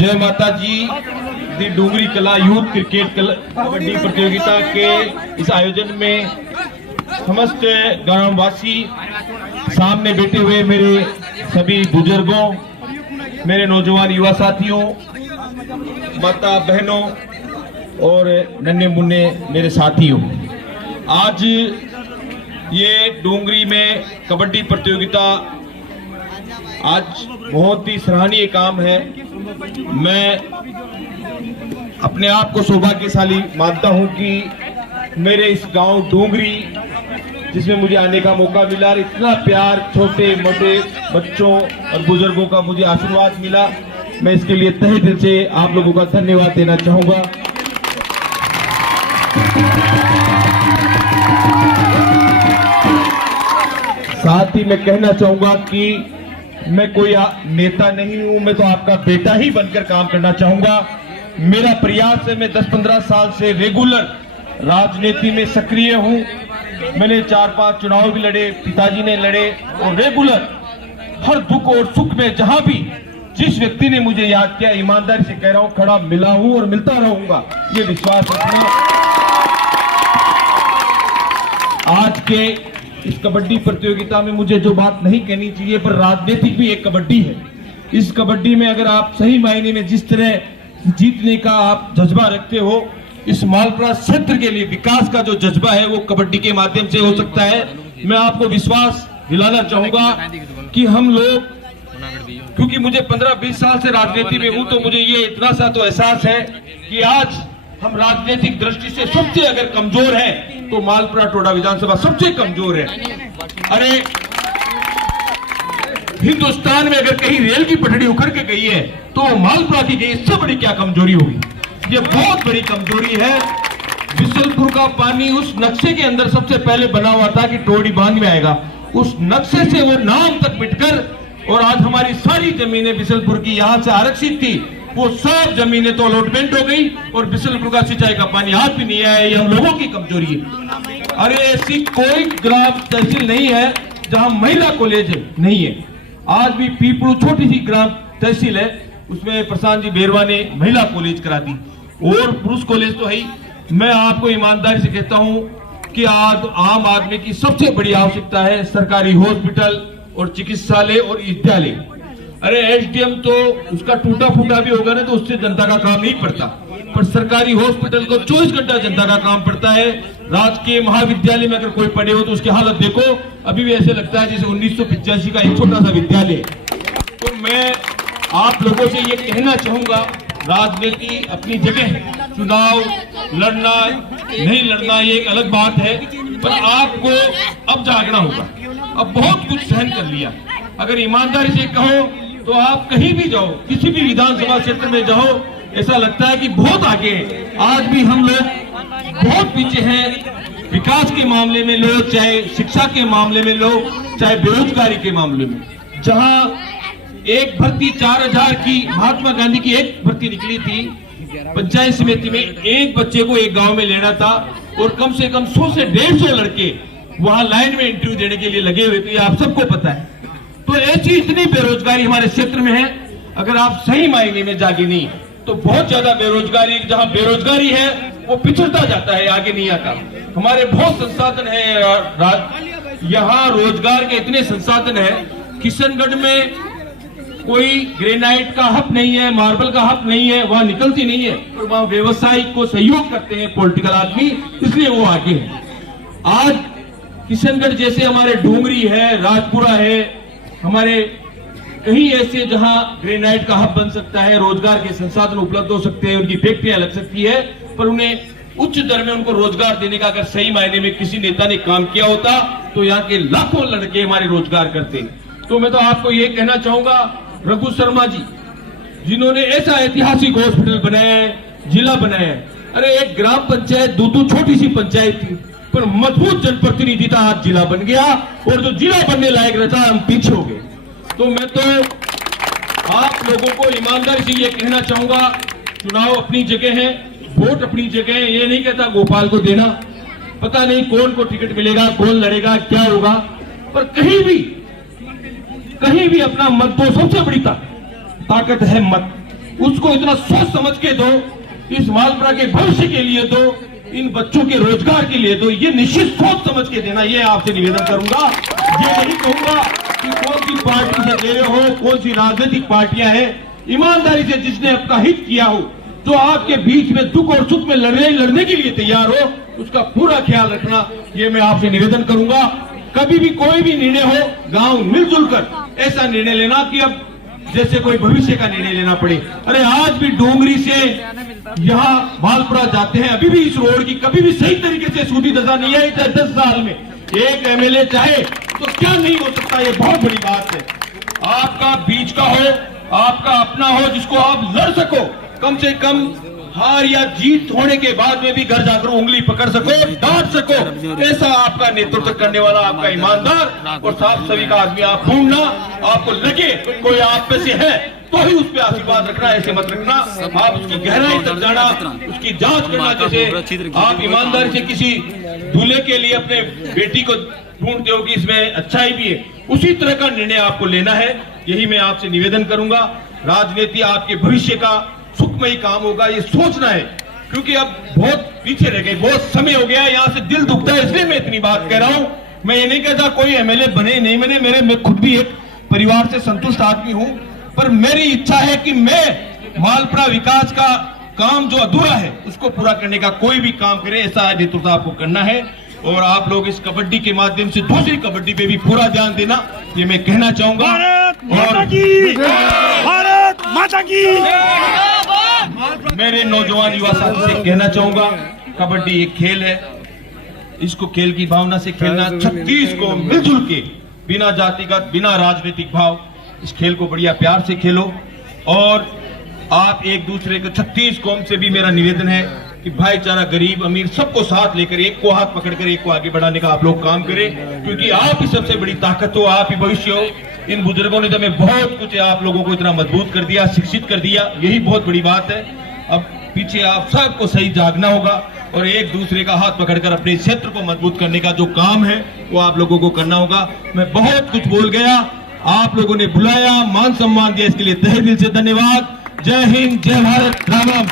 जय माता जी। दी डूंगरी कला यूथ क्रिकेट कबड्डी प्रतियोगिता के इस आयोजन में समस्त ग्रामवासी, सामने बैठे हुए मेरे सभी बुजुर्गों, मेरे नौजवान युवा साथियों, माता बहनों और नन्हे मुन्ने मेरे साथियों, आज ये डूंगरी में कबड्डी प्रतियोगिता आज बहुत ही सराहनीय काम है। मैं अपने आप को सौभाग्यशाली मानता हूं कि मेरे इस गांव डूंगरी, जिसमें मुझे आने का मौका मिला, इतना प्यार छोटे मोटे बच्चों और बुजुर्गों का मुझे आशीर्वाद मिला, मैं इसके लिए तहे दिल से आप लोगों का धन्यवाद देना चाहूंगा। साथ ही मैं कहना चाहूंगा कि मैं कोई नेता नहीं हूं, मैं तो आपका बेटा ही बनकर काम करना चाहूंगा। मेरा प्रयास है, मैं 10-15 साल से रेगुलर राजनीति में सक्रिय हूं। मैंने 4-5 चुनाव भी लड़े, पिताजी ने लड़े, और रेगुलर हर दुख और सुख में जहां भी जिस व्यक्ति ने मुझे याद किया, ईमानदारी से कह रहा हूं, खड़ा मिला हूं और मिलता रहूंगा, ये विश्वास रखना। आज के इस कबड्डी प्रतियोगिता में मुझे जो बात नहीं कहनी चाहिए, पर राजनीतिक भी एक कबड्डी है। इस कबड्डी में अगर आप सही मायने में जिस तरह जीतने का आप जज्बा रखते हो, इस मालपुरा क्षेत्र के लिए विकास का जो जज्बा है वो कबड्डी के माध्यम से हो सकता है। मैं आपको विश्वास दिलाना चाहूंगा कि हम लोग, क्योंकि मुझे 15-20 साल से राजनीति में हूं, तो मुझे ये इतना सा तो एहसास है कि आज हम राजनीतिक दृष्टि से सबसे अगर कमजोर है तो मालपुरा टोडा विधानसभा सबसे कमजोर है। अरे हिंदुस्तान में अगर कहीं रेल की पटड़ी उखड़ के गई है तो मालपुरा की गई, इससे बड़ी क्या कमजोरी होगी? ये बहुत बड़ी कमजोरी है। बिसलपुर का पानी उस नक्शे के अंदर सबसे पहले बना हुआ था कि टोडी बांध में आएगा, उस नक्शे से वो नाम तक मिटकर, और आज हमारी सारी जमीनें बिसलपुर की यहां से आरक्षित थी, वो सब जमीनें तो अलॉटमेंट हो गई और बिसलपुर का सिंचाई का पानी हाथ भी नहीं आया। ये हम लोगों की कमजोरी है। अरे ऐसी कोई ग्राम तहसील नहीं है जहां महिला कॉलेज नहीं है। आज भी पीपड़ू छोटी सी ग्राम तहसील है, उसमें प्रशांत जी बेरवा ने महिला कॉलेज करा दी, और पुरुष कॉलेज तो है ही। मैं आपको ईमानदारी से कहता हूं कि आज आम आदमी की सबसे बड़ी आवश्यकता है सरकारी हॉस्पिटल और चिकित्सालय और विद्यालय। अरे एसडीएम तो उसका टूटा फूटा भी होगा ना, तो उससे जनता का काम नहीं पड़ता, पर सरकारी हॉस्पिटल को 24 घंटा जनता का काम पड़ता है। राजकीय महाविद्यालय में अगर कोई पढ़े हो तो उसकी हालत देखो, अभी भी ऐसे लगता है जैसे 1985 का एक छोटा सा विद्यालय। तो मैं आप लोगों से ये कहना चाहूंगा, राजनीति अपनी जगह है, चुनाव लड़ना नहीं लड़ना ये एक अलग बात है, पर आपको अब जागना होगा। अब बहुत कुछ सहन कर लिया, अगर ईमानदारी से कहो तो आप कहीं भी जाओ, किसी भी विधानसभा क्षेत्र में जाओ, ऐसा लगता है कि बहुत आगे है। आज भी हम लोग बहुत पीछे हैं, विकास के मामले में लो, चाहे शिक्षा के मामले में लो, चाहे बेरोजगारी के मामले में। जहां एक भर्ती 4000 की, महात्मा गांधी की एक भर्ती निकली थी, पंचायत समिति में एक बच्चे को एक गांव में लेना था, और कम से कम 100 से 150 लड़के वहां लाइन में इंटरव्यू देने के लिए लगे हुए थे, आप सबको पता है। तो ऐसी इतनी बेरोजगारी हमारे क्षेत्र में है, अगर आप सही मायने में जागे नहीं तो बहुत ज्यादा बेरोजगारी, जहां बेरोजगारी है वो पिछड़ता जाता है, आगे नहीं आता। हमारे बहुत संसाधन है, यहाँ रोजगार के इतने संसाधन है। किशनगढ़ में कोई ग्रेनाइट का हब नहीं है, मार्बल का हब नहीं है, वहां निकलती नहीं है, और वहां व्यवसायिक को सहयोग करते हैं पॉलिटिकल आदमी, इसलिए वो आगे है। आज किशनगढ़ जैसे हमारे डूंगरी है, राजपुरा है, हमारे कहीं ऐसे जहां ग्रेनाइट का हब बन सकता है, रोजगार के संसाधन उपलब्ध हो सकते हैं, उनकी फैक्ट्रियां लग सकती है, पर उन्हें उच्च दर में उनको रोजगार देने का अगर सही मायने में किसी नेता ने काम किया होता तो यहाँ के लाखों लड़के हमारे रोजगार करते। तो मैं तो आपको ये कहना चाहूंगा, रघु शर्मा जी जिन्होंने ऐसा ऐतिहासिक हॉस्पिटल बनाया है, जिला बनाया है। अरे एक ग्राम पंचायत दूधू छोटी सी पंचायत थी, पर मजबूत जनप्रतिनिधि था, आज जिला बन गया, और जो जिला बनने लायक रहता हम पीछे हो गए। तो मैं तो आप लोगों को ईमानदारी से ये कहना चाहूंगा, चुनाव अपनी जगह है, वोट अपनी जगह है। ये नहीं कहता गोपाल को देना, पता नहीं कौन को टिकट मिलेगा, कौन लड़ेगा, क्या होगा, पर कहीं भी अपना मत दो। सबसे बड़ी ताकत है मत। उसको इतना सोच समझ के दो, इस मालपुरा के भविष्य के लिए दो, इन बच्चों के रोजगार के लिए दो, ये निश्चित सोच समझ के देना, ये आपसे निवेदन करूंगा। ये नहीं कहूंगा कि कौन सी पार्टी से दे रहे हो, कौन सी राजनीतिक पार्टियां हैं। ईमानदारी से जिसने अपना हित किया हो, जो आपके बीच में दुख और सुख में लड़ने के लिए तैयार हो, उसका पूरा ख्याल रखना, ये मैं आपसे निवेदन करूंगा। कभी भी कोई भी निर्णय हो, गांव मिलजुल कर ऐसा निर्णय लेना कि अब जैसे कोई भविष्य का निर्णय लेना पड़े। अरे आज भी डोंगरी से यहाँ मालपुरा जाते हैं, अभी भी इस रोड की कभी भी सही तरीके से सूधी दशा नहीं आई। 10 साल में एक एमएलए चाहे तो क्या नहीं हो सकता, ये बहुत बड़ी बात है। आपका बीच का हो, आपका अपना हो, जिसको आप लड़ सको, कम से कम हार या जीत होने के बाद में भी घर जाकर उंगली पकड़ सको, डांट सको, ऐसा आपका नेतृत्व करने वाला, आपका ईमानदार और साफ सभी का आदमी आप ढूंढना। आपको लगे कोई आप में से है तो ही उस पर आशीर्वाद रखना, ऐसे मत रखना। आप उसकी गहराई तक जाना, उसकी जांच करना। जैसे आप ईमानदारी से किसी दूल्हे के लिए अपने बेटी को ढूंढते हो कि इसमें अच्छाई भी है, उसी तरह का निर्णय आपको लेना है। यही मैं आपसे निवेदन करूंगा। राजनीति आपके भविष्य का सुखमयी काम होगा, ये सोचना है, क्योंकि अब बहुत पीछे रह गए, बहुत समय हो गया। यहाँ से दिल दुखता है, इसलिए मैं इतनी बात कह रहा हूँ। मैं ये नहीं कहता कोई एमएलए बने नहीं बने, मैं खुद भी एक परिवार से संतुष्ट आदमी हूँ, पर मेरी इच्छा है कि मैं मालपुरा विकास का काम जो अधूरा है उसको पूरा करने का कोई भी काम करे, ऐसा नेतृत्व आपको करना है। और आप लोग इस कबड्डी के माध्यम से दूसरी कबड्डी पे भी पूरा ध्यान देना, ये मैं कहना चाहूंगा। भारत माता की मेरे नौजवान युवा साथी से कहना चाहूंगा, कबड्डी एक खेल है, इसको खेल की भावना से खेलना, 36 को मिलजुल के, बिना जातिगत, बिना राजनीतिक भाव, इस खेल को बढ़िया प्यार से खेलो। और आप एक दूसरे को 36 कौम से भी मेरा निवेदन है कि भाईचारा, गरीब अमीर सबको साथ लेकर, एक को हाथ पकड़कर एक को आगे बढ़ाने का आप लोग काम करें, क्योंकि आप ही सबसे बड़ी ताकत हो, आप ही भविष्य हो। इन बुजुर्गों ने तो हमें बहुत कुछ आप लोगों को इतना मजबूत कर दिया, शिक्षित कर दिया, यही बहुत बड़ी बात है। अब पीछे आप सबको सही जागना होगा और एक दूसरे का हाथ पकड़कर अपने क्षेत्र को मजबूत करने का जो काम है वो आप लोगों को करना होगा। मैं बहुत कुछ बोल गया, आप लोगों ने बुलाया, मान सम्मान दिया, इसके लिए तहे दिल से धन्यवाद। जय हिंद, जय भारत, राम राम।